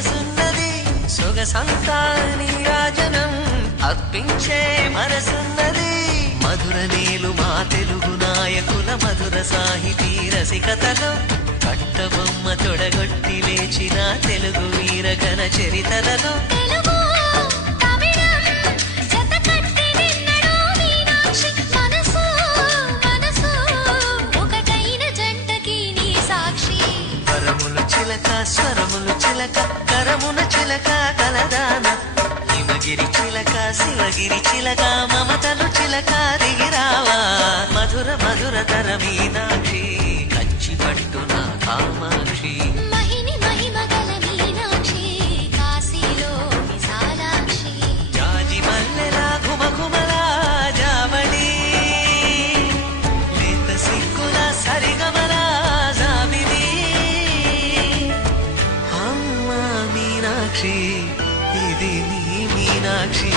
సొగసున్నది సొగసంతా నీరాజనం అర్పించే మనసున్నది మధుర నీలు మా తెలుగు నాయకుల మధుర సాహితీ రసికతలో కట్టబొమ్మ తొడగొట్టి లేచిన తెలుగు వీరగణ చరితలలో స్వరములు చిలక కరమున చిలక కలదాన హిమగిరి చిలక శివగిరి చిలక మమతలు చిలక దిగిరావా మధుర మధుర తర మీనాక్షి కంచి పట్టున కామాక్షి మహిని మహిమగల మీనాక్షి కాశీలో విశాలాక్షి జాజి మల్లెలా ఘుమఘుమలా జావళి లేత సిగ్గుల సరిగమలా జాబిలి మీనాక్షి ఇది నీ మీనాక్షి